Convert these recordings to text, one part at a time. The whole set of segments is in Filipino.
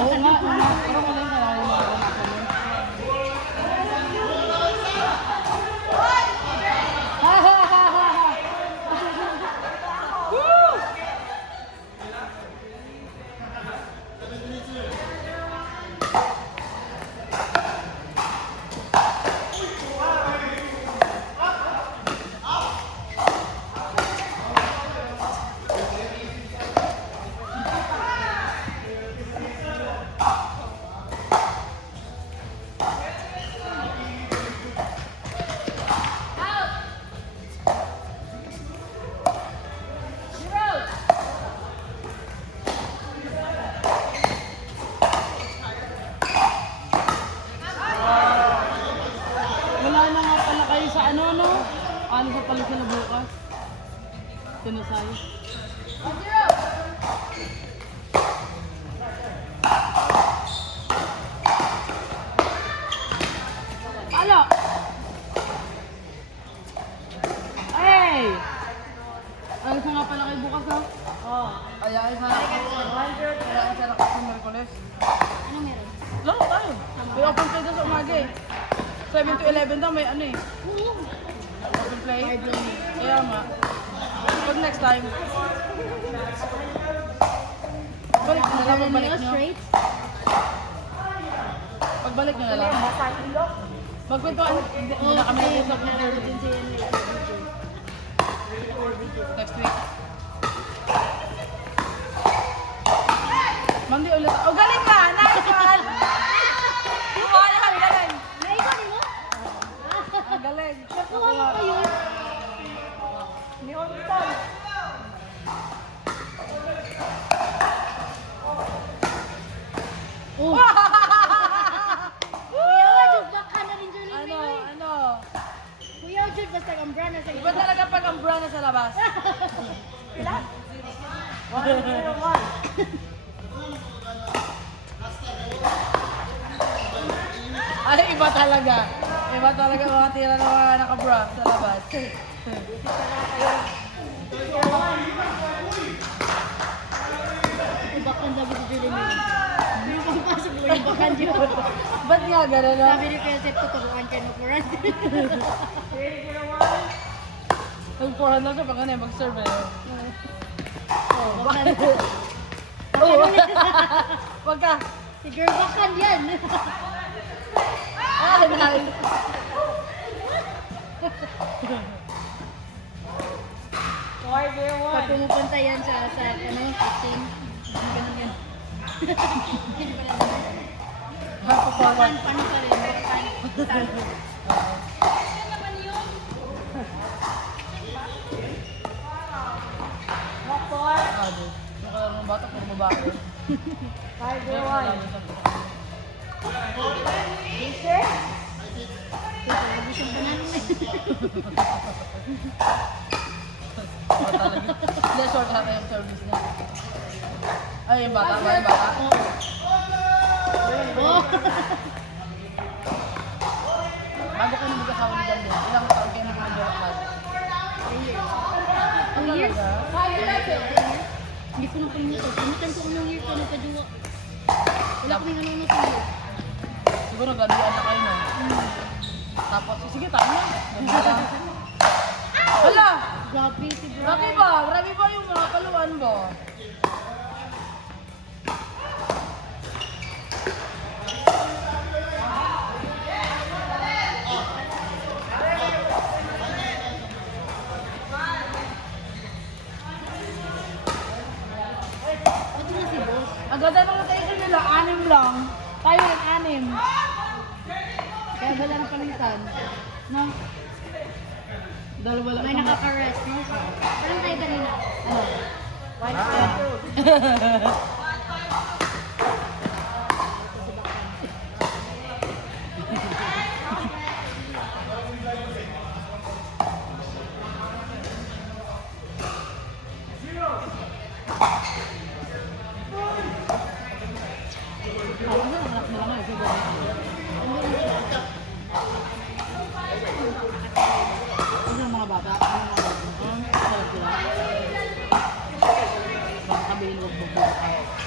Oo nga, parang wala yung kaya yung mga ha ha ha ha ha! Woo! Wala na nga pala kayo sa ano, no? Ano pa pala sila bukas? Tinasay. Alo! Hey! Ano sa nga pala kayo bukas, no? Oo. Ayain sa Ranger, ayain sa Rakas ng Merkules. Ano meron? Laro tayo. May open play doon sa umaga eh. 7 to 11 daw may ano eh. Open play. Kaya nga. Pag next time. Balik nyo na lang, pagbalik nyo. Pagbalik nyo na lang. Magkwentuhan. Hindi na kami nag-usap na next week. Monday ulit. Oh, galing ka! Nice one! Ang galing! Naikon mo? Ang galing! Nakuha mo pa yun? Ni Onton! Oh! Kuya, wajud baka na rin dyan Ano? Ano? Kuya, wajud basta ang brand na sa Iba talaga pag ang bra na sa labas. Pila? 101. Ay, iba talaga. Iba talaga mga tira ng mga naka-bra sa labas. Ibakan sabi si Julie mo. Hindi ko pasok mo yung bakan dyan. Ba't nga gano'n, no? Sabi ni Kuya Sep, tuturuan ka na kuran. Yung 400 lang siya pag ano, mag-serve eh. Oh, bakan. Oo. Wag ka. Si girl bakan yan. Ah, nice. Pag pumupunta yan sa ano, kitchen. Ganun yan. Hindi pa naman. Forward. Paano pa rin? Bakan. Ah, dude. Yung kaya ng bata, puro babae. Tiger One. Hindi, short haka yung service niya. Ay, yung bata ba? Yung bata? Oh. Bago ko nung magkasawa ni Jan din. Ilang taon kayo nag-jorakat? 2 years? 5 years? Hindi ko na pinimutan. Pinimutan ko unang year ko nagkaduwa. Wala kaming ano sa year. Siguro gabihan na kayo na. Tapos, sige, tayo na. Gabihan. Hala! Grabe si bro. Grabe ba? Grabe ba yung mga kaluan mo? Ito na si boss. Ang ganda ng rotation nila, 6 lang. Tayo yung 6. Kaya wala ng palitan. No? Dalawa lang. May nakaka-rest, no? Parang tayo kanina. Ano? White food. Ano yung mga bata? Ano yung mga bata? Sarap sila. Baka sabihin, huwag magbuka.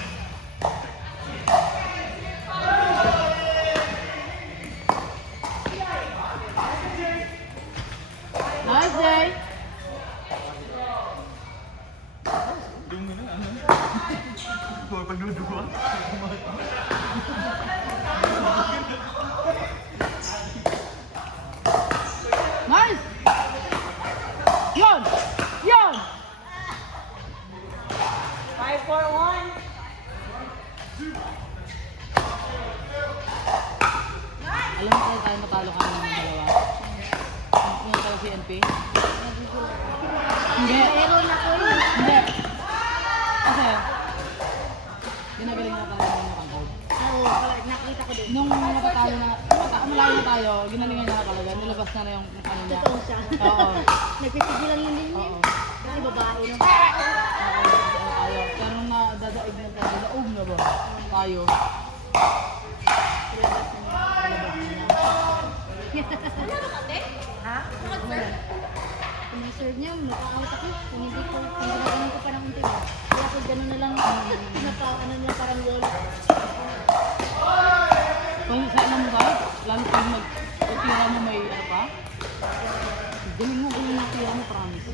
score pag duduwa. Nice! Yun! Yun! 5-4-1. Alam mo kaya tayo matalo ka ng dalawa? Yung tayo CNP? Hindi. Meron ako yun. Hindi. Kasi, ginagaling na talaga yung nakagod. Oo, nakita ko din. Nung natatalo na, malayo na tayo, ginalingan niya na talaga, nilabas na yung ano niya. Totoo siya. Oo. Nagpipigil lang yun din Oo. yun. Kasi babae no. Oo, tayo. Pero nung nadadaig na tayo, naog na ba? Tayo. Ilabas na niya. Ha? Kung serve niya, maka-out ako. Kung hindi ko, kung ginaganon ko pa ng unti ba. Kaya ako gano'n na lang, ano niya parang wall. Kung sa alam mo ba, lalo pag magtira mo may ano pa, galing mo kung natira mo, promise.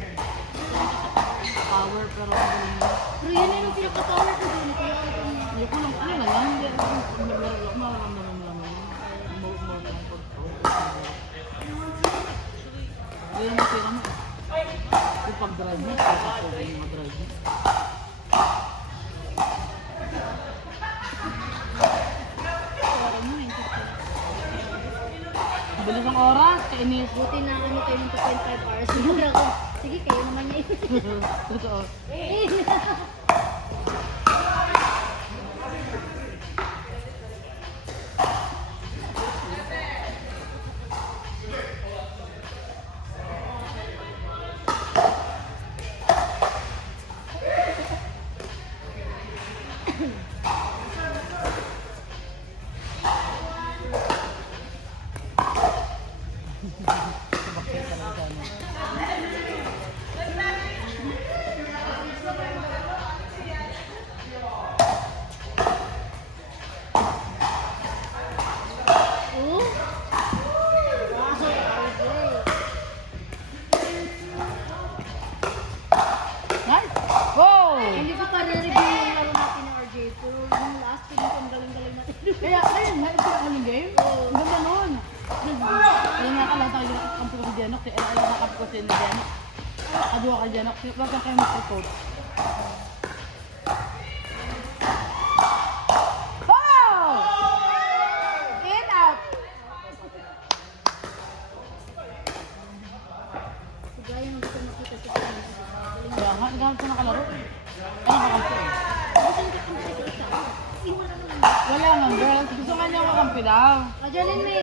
Power, pero ang galing mo. Pero yan yung pinaka-power ko doon. Kaya ako doon. Hindi ko lang, ano na lang, hindi ako pag naglaro ako, mararamdaman mo lang yun. Mo lang ayun mo tira mo. Kung pag-drive mo, kaya ako yung mga drive mo. Pero mo, hindi ko. Bilis ang oras, kainis. Buti na ano kayo ng 2.5 hours. Siguro ako, sige kayo naman niya. Totoo. Bakit talaga ano? Oo. Wow, okay. Nice! Wow! Hindi ko pa re-review yung laro natin ng RJ. Pero yung last game ko, ang galing-galing natin. Kaya, ayun, naipin ang huling game. Ang ganda nun. Alam nga ka lang tayo ang puro si Jenok. Alam nga ka po si Jenok. Kadua ka Jenok. Huwag kang kayo mag-coach. Oh! In, out! Si Brian, ang gusto makita si Brian. Kaya nga, naghahanap ko ng kalaro. Ay, nakakampi eh. Gusto nyo kasi ikaw. Iwan na naman. Wala nga, girl. Gusto nga niya makampi daw. Ajalin mo